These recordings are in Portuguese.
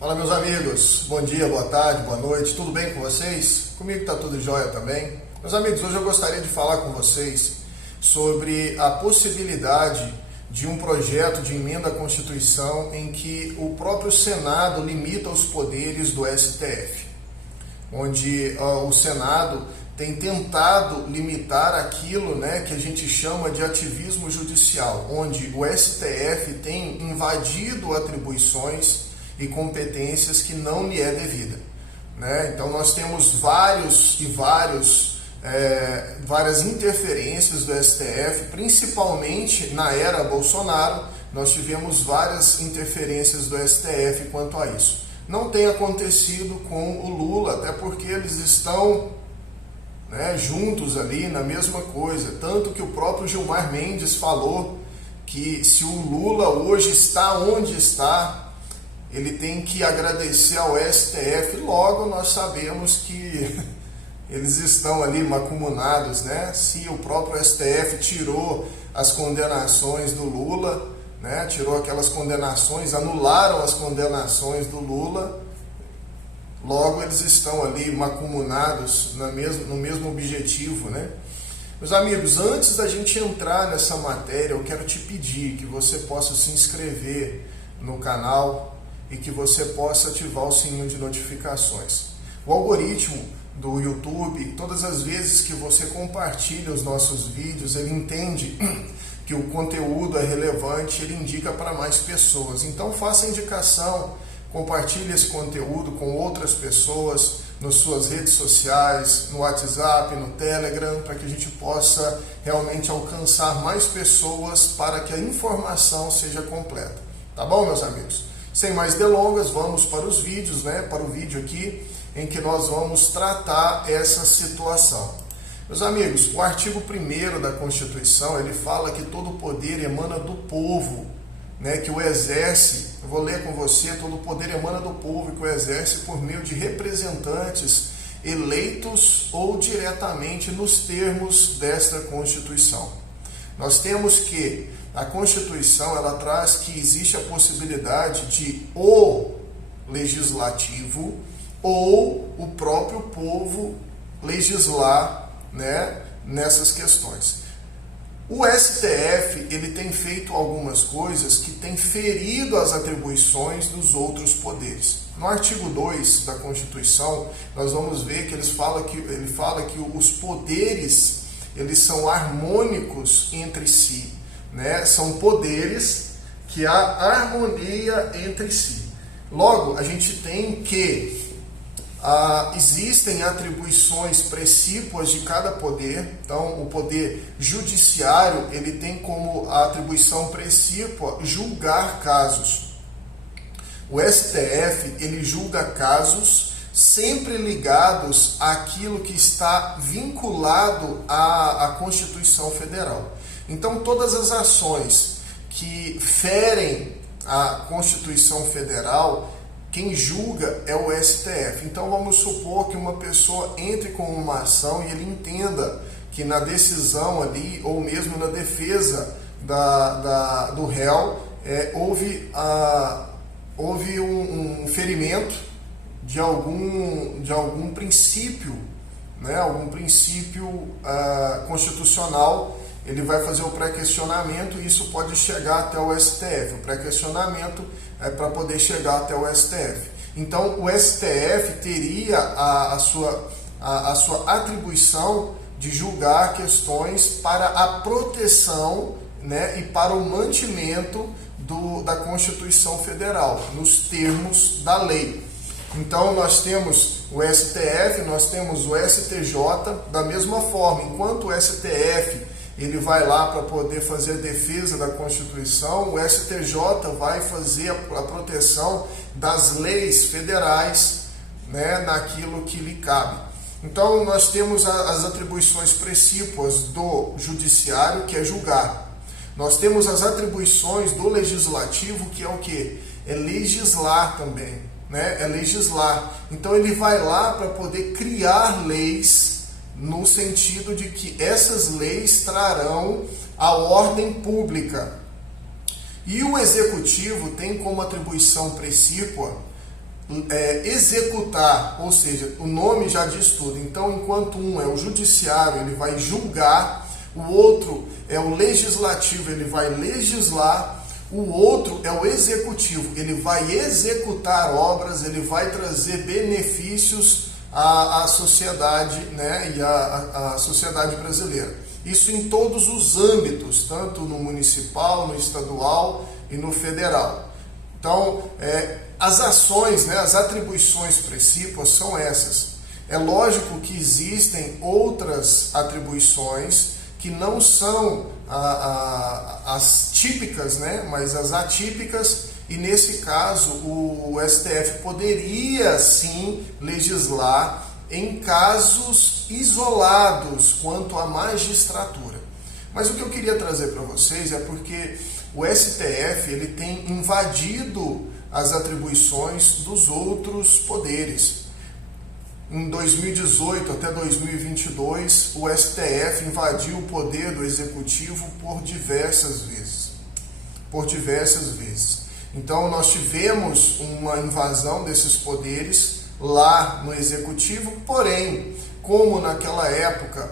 Fala, meus amigos, bom dia, boa tarde, boa noite, tudo bem com vocês? Comigo tá tudo jóia também. Meus amigos, hoje eu gostaria de falar com vocês sobre a possibilidade de um projeto de emenda à Constituição em que o próprio Senado limita os poderes do STF, onde o Senado tem tentado limitar aquilo, que a gente chama de ativismo judicial, onde o STF tem invadido atribuições e competências que não lhe é devida. Então nós temos várias interferências do STF, principalmente na era Bolsonaro, nós tivemos várias interferências do STF quanto a isso. Não tem acontecido com o Lula, até porque eles estão juntos ali na mesma coisa, tanto que o próprio Gilmar Mendes falou que se o Lula hoje está onde está, ele tem que agradecer ao STF. Logo nós sabemos que eles estão ali macumunados, se o próprio STF tirou as condenações do Lula, tirou aquelas condenações, anularam as condenações do Lula, logo eles estão ali macumunados no mesmo objetivo, Meus amigos, antes da gente entrar nessa matéria, eu quero te pedir que você possa se inscrever no canal e que você possa ativar o sininho de notificações. O algoritmo do YouTube, todas as vezes que você compartilha os nossos vídeos, ele entende que o conteúdo é relevante, ele indica para mais pessoas. Então faça indicação, compartilhe esse conteúdo com outras pessoas nas suas redes sociais, no WhatsApp, no Telegram, para que a gente possa realmente alcançar mais pessoas para que a informação seja completa. Tá bom, meus amigos? Sem mais delongas, vamos para os vídeos, para o vídeo aqui em que nós vamos tratar essa situação. Meus amigos, o artigo 1º da Constituição, ele fala que todo poder emana do povo, que o exerce, eu vou ler com você, todo poder emana do povo, que o exerce por meio de representantes eleitos ou diretamente nos termos desta Constituição. Nós temos que a Constituição, ela traz que existe a possibilidade de o legislativo ou o próprio povo legislar, nessas questões. O STF, ele tem feito algumas coisas que têm ferido as atribuições dos outros poderes. No artigo 2 da Constituição, nós vamos ver que ele fala que os poderes, eles são harmônicos entre si. São poderes que há harmonia entre si. Logo, a gente tem que existem atribuições precípuas de cada poder. Então, o poder judiciário, ele tem como atribuição precípua julgar casos. O STF, ele julga casos sempre ligados àquilo que está vinculado à Constituição Federal. Então, todas as ações que ferem a Constituição Federal, quem julga é o STF. Então, vamos supor que uma pessoa entre com uma ação e ele entenda que na decisão ali, ou mesmo na defesa do réu, houve um ferimento de algum princípio, algum princípio constitucional. Ele vai fazer o pré-questionamento e isso pode chegar até o STF. O pré-questionamento é para poder chegar até o STF. Então, o STF teria a sua atribuição de julgar questões para a proteção, e para o mantimento da Constituição Federal, nos termos da lei. Então, nós temos o STF, nós temos o STJ, da mesma forma, enquanto o STF ele vai lá para poder fazer a defesa da Constituição, o STJ vai fazer a proteção das leis federais, naquilo que lhe cabe. Então, nós temos as atribuições precípuas do judiciário, que é julgar. Nós temos as atribuições do legislativo, que é o quê? É legislar também, É legislar. Então, ele vai lá para poder criar leis, no sentido de que essas leis trarão a ordem pública. E o executivo tem como atribuição precípua executar, ou seja, o nome já diz tudo. Então, enquanto um é o judiciário, ele vai julgar, o outro é o legislativo, ele vai legislar, o outro é o executivo, ele vai executar obras, ele vai trazer benefícios à sociedade, né, e à sociedade brasileira. Isso em todos os âmbitos, tanto no municipal, no estadual e no federal. Então, as ações, né, as atribuições precípuas são essas. É lógico que existem outras atribuições que não são as típicas, né, mas as atípicas, e nesse caso o STF poderia sim legislar em casos isolados quanto à magistratura. Mas o que eu queria trazer para vocês é porque o STF ele tem invadido as atribuições dos outros poderes. Em 2018 até 2022, o STF invadiu o poder do Executivo por diversas vezes. Então, nós tivemos uma invasão desses poderes lá no Executivo, porém, como naquela época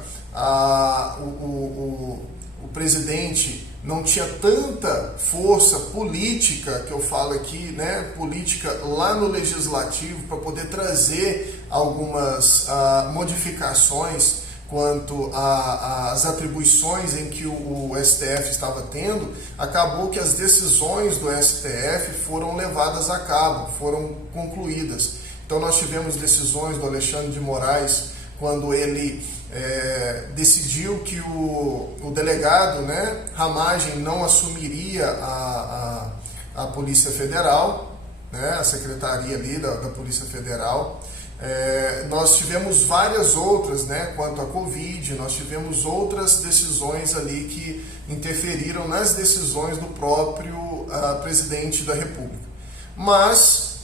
o presidente não tinha tanta força política, que eu falo aqui, né, política lá no Legislativo, para poder trazer algumas modificações quanto às atribuições em que o STF estava tendo, acabou que as decisões do STF foram levadas a cabo, foram concluídas. Então nós tivemos decisões do Alexandre de Moraes, quando ele decidiu que o delegado, né, Ramagem, não assumiria a Polícia Federal, né, a secretaria ali da Polícia Federal. Nós tivemos várias outras, né, quanto à Covid, nós tivemos outras decisões ali que interferiram nas decisões do próprio presidente da República. Mas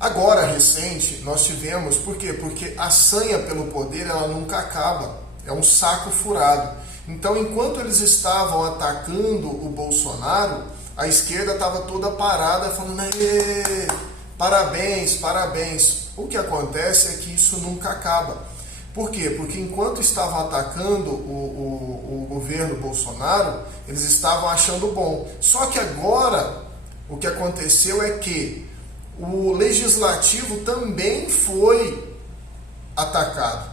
agora, recente, nós tivemos, por quê? Porque a sanha pelo poder, ela nunca acaba, é um saco furado. Então, enquanto eles estavam atacando o Bolsonaro, a esquerda estava toda parada, falando, parabéns, parabéns. O que acontece é que isso nunca acaba. Por quê? Porque enquanto estavam atacando o governo Bolsonaro, eles estavam achando bom. Só que agora, o que aconteceu é que o legislativo também foi atacado.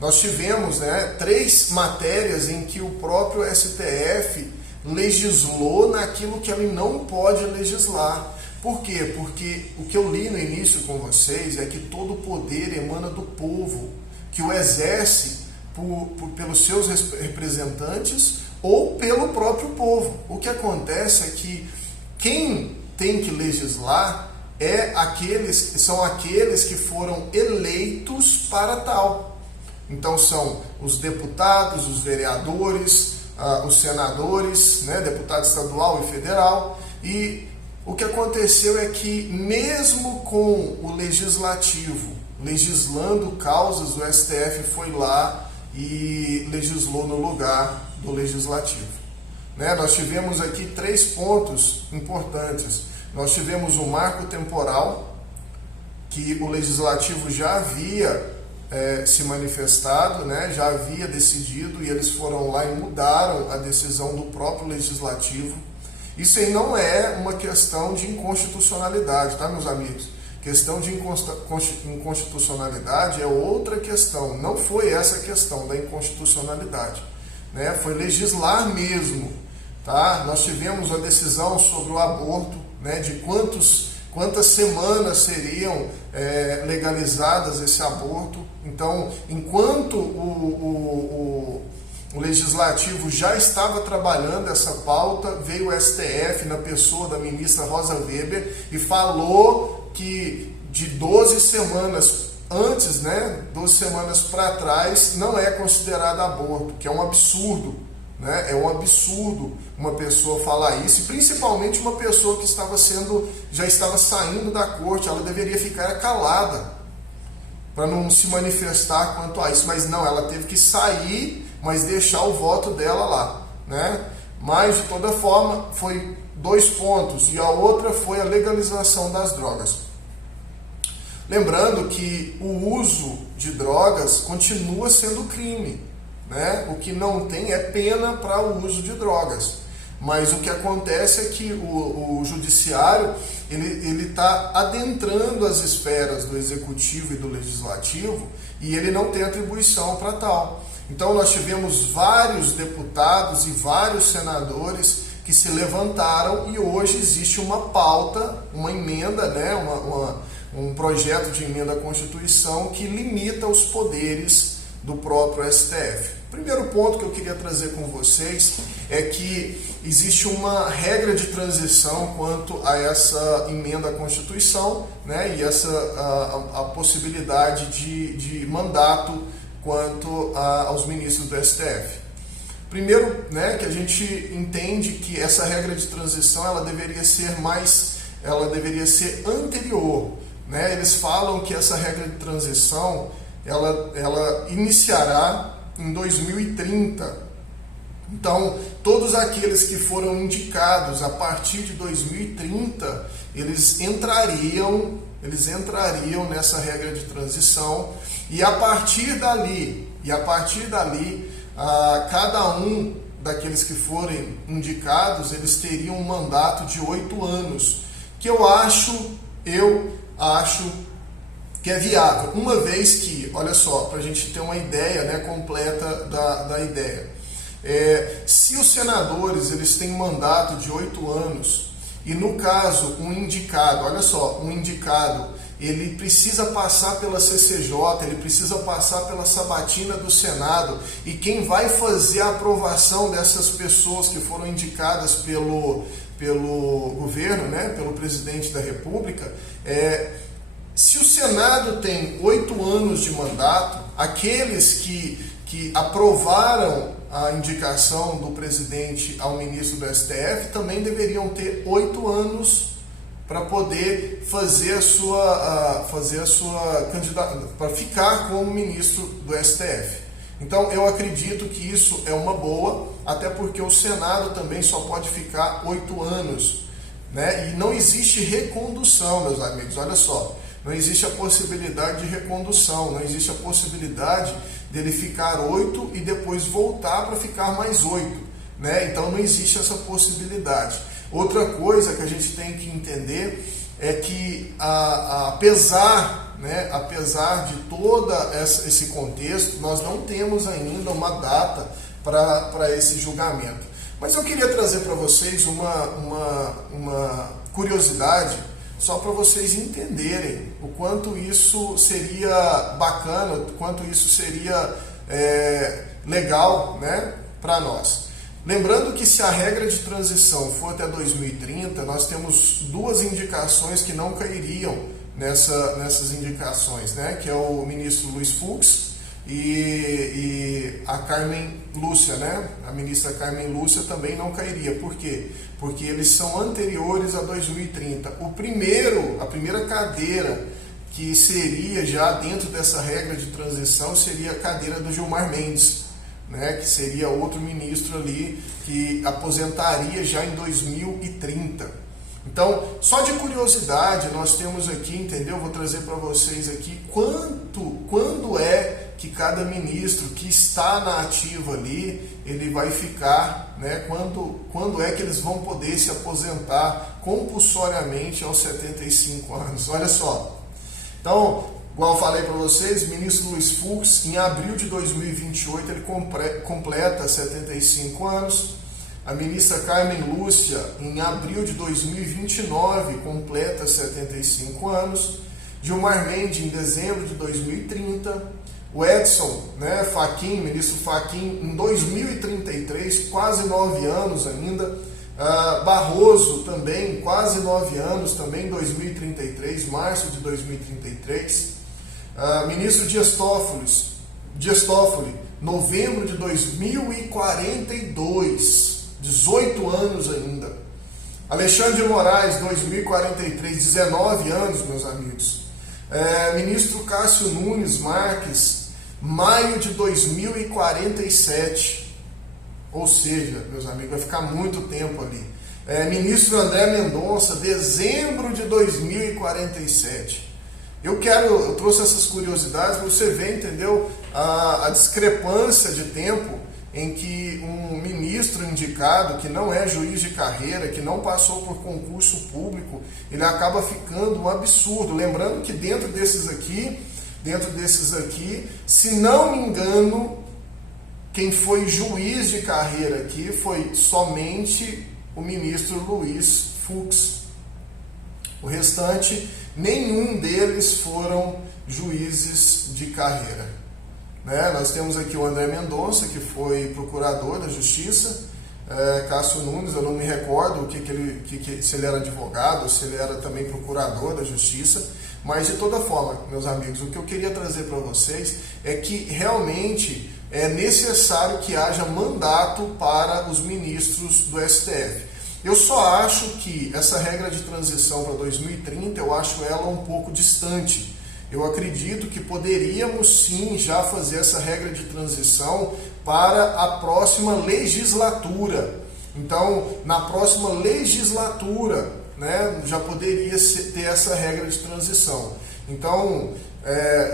Nós tivemos, né, 3 matérias em que o próprio STF legislou naquilo que ele não pode legislar. Por quê? Porque o que eu li no início com vocês é que todo poder emana do povo, que o exerce pelos seus representantes ou pelo próprio povo. O que acontece é que quem tem que legislar são aqueles que foram eleitos para tal. Então são os deputados, os vereadores, os senadores, né, deputado estadual e federal. E o que aconteceu é que mesmo com o legislativo legislando causas, o STF foi lá e legislou no lugar do legislativo. Né? Nós tivemos aqui 3 pontos importantes. Nós tivemos um marco temporal, que o legislativo já havia se manifestado, né? Já havia decidido, e eles foram lá e mudaram a decisão do próprio legislativo. Isso aí não é uma questão de inconstitucionalidade, tá, meus amigos? Questão de inconstitucionalidade é outra questão, não foi essa a questão da inconstitucionalidade, né? Foi legislar mesmo, tá? Nós tivemos a decisão sobre o aborto, né, de quantas semanas seriam legalizadas esse aborto. Então, enquanto o legislativo já estava trabalhando essa pauta, veio o STF na pessoa da ministra Rosa Weber e falou que de 12 semanas antes, né, 12 semanas para trás, não é considerado aborto, que é um absurdo. Né? É um absurdo uma pessoa falar isso, e principalmente uma pessoa que já estava saindo da corte. Ela deveria ficar calada para não se manifestar quanto a isso, mas não, ela teve que sair, mas deixar o voto dela lá, né? Mas de toda forma foi 2 pontos, e a outra foi a legalização das drogas. Lembrando que o uso de drogas continua sendo crime, né? O que não tem é pena para o uso de drogas. Mas o que acontece é que o judiciário ele está adentrando as esferas do executivo e do legislativo e ele não tem atribuição para tal. Então nós tivemos vários deputados e vários senadores que se levantaram e hoje existe uma pauta, uma emenda, né, um projeto de emenda à Constituição que limita os poderes do próprio STF. O primeiro ponto que eu queria trazer com vocês é que existe uma regra de transição quanto a essa emenda à Constituição, né, e a possibilidade de mandato quanto aos ministros do STF. Primeiro, né, que a gente entende que essa regra de transição ela deveria ser anterior, né? Eles falam que essa regra de transição ela iniciará em 2030. Então, todos aqueles que foram indicados a partir de 2030, eles entrariam nessa regra de transição e a partir dali, cada um daqueles que forem indicados, eles teriam um mandato de 8 anos, que eu acho que é viável, uma vez que, olha só, para a gente ter uma ideia, né, completa da ideia. Se os senadores eles têm um mandato de 8 anos e no caso um indicado, olha só, ele precisa passar pela CCJ, ele precisa passar pela sabatina do Senado e quem vai fazer a aprovação dessas pessoas que foram indicadas pelo governo, né, pelo presidente da República, se o Senado tem 8 anos de mandato, aqueles que aprovaram a indicação do presidente ao ministro do STF também deveriam ter 8 anos para poder fazer a sua candidatura, para ficar como ministro do STF. Então eu acredito que isso é uma boa, até porque o Senado também só pode ficar 8 anos, né? E não existe recondução, meus amigos, olha só. Não existe a possibilidade de recondução, não existe a possibilidade dele ficar 8 e depois voltar para ficar mais 8, né? Então não existe essa possibilidade. Outra coisa que a gente tem que entender é que apesar de todo esse contexto, nós não temos ainda uma data para esse julgamento. Mas eu queria trazer para vocês uma curiosidade, só para vocês entenderem o quanto isso seria bacana, o quanto isso seria legal, né, para nós. Lembrando que se a regra de transição for até 2030, nós temos 2 indicações que não cairiam nessas indicações, né, que é o ministro Luiz Fux e a Carmen Lúcia, né? A ministra Carmen Lúcia também não cairia. Por quê? Porque eles são anteriores a 2030. A primeira cadeira que seria já dentro dessa regra de transição seria a cadeira do Gilmar Mendes, né? Que seria outro ministro ali que aposentaria já em 2030. Então, só de curiosidade, nós temos aqui, entendeu? Vou trazer para vocês aqui quando é que cada ministro que está na ativa ali, ele vai ficar, né? Quando é que eles vão poder se aposentar compulsoriamente aos 75 anos? Olha só. Então, igual eu falei para vocês, ministro Luiz Fux, em abril de 2028, ele completa 75 anos. A ministra Carmen Lúcia, em abril de 2029, completa 75 anos. Gilmar Mendes, em dezembro de 2030. O Edson, né, Fachin, ministro Fachin, em 2033, quase 9 anos ainda. Barroso também, quase 9 anos, também 2033, março de 2033. Ministro Dias Toffoli, novembro de 2042, 18 anos ainda. Alexandre de Moraes, 2043, 19 anos, meus amigos. Ministro Cássio Nunes Marques, maio de 2047. Ou seja, meus amigos, vai ficar muito tempo ali. Ministro André Mendonça, dezembro de 2047. Eu trouxe essas curiosidades para você ver, entendeu, a discrepância de tempo em que um ministro indicado, que não é juiz de carreira, que não passou por concurso público, ele acaba ficando um absurdo. Lembrando que dentro desses aqui, se não me engano, quem foi juiz de carreira aqui foi somente o ministro Luiz Fux. O restante, nenhum deles foram juízes de carreira. Nós temos aqui o André Mendonça, que foi procurador da Justiça, Cássio Nunes, eu não me recordo se ele era advogado ou se ele era também procurador da Justiça, mas de toda forma, meus amigos, o que eu queria trazer para vocês é que realmente é necessário que haja mandato para os ministros do STF. Eu só acho que essa regra de transição para 2030, eu acho ela um pouco distante. Eu acredito que poderíamos sim já fazer essa regra de transição para a próxima legislatura. Então, na próxima legislatura, já poderia ter essa regra de transição. Então,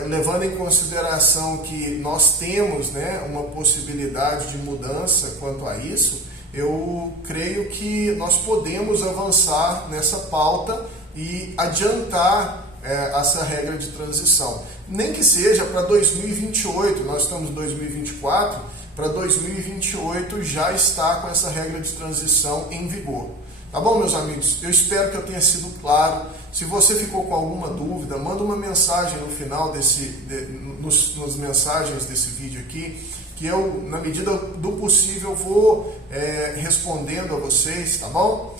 levando em consideração que nós temos uma possibilidade de mudança quanto a isso, eu creio que nós podemos avançar nessa pauta e adiantar essa regra de transição. Nem que seja para 2028, nós estamos em 2024, para 2028 já está com essa regra de transição em vigor. Tá bom, meus amigos? Eu espero que eu tenha sido claro. Se você ficou com alguma dúvida, manda uma mensagem no final nas mensagens desse vídeo aqui, que eu, na medida do possível, vou respondendo a vocês, tá bom?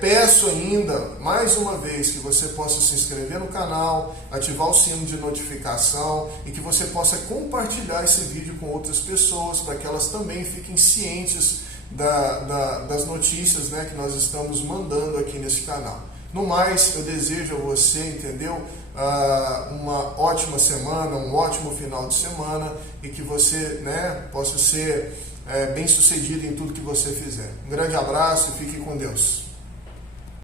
Peço ainda, mais uma vez, que você possa se inscrever no canal, ativar o sino de notificação e que você possa compartilhar esse vídeo com outras pessoas, para que elas também fiquem cientes das notícias que nós estamos mandando aqui nesse canal. No mais, eu desejo a você, entendeu, uma ótima semana, um ótimo final de semana e que você possa ser bem sucedido em tudo que você fizer. Um grande abraço e fique com Deus.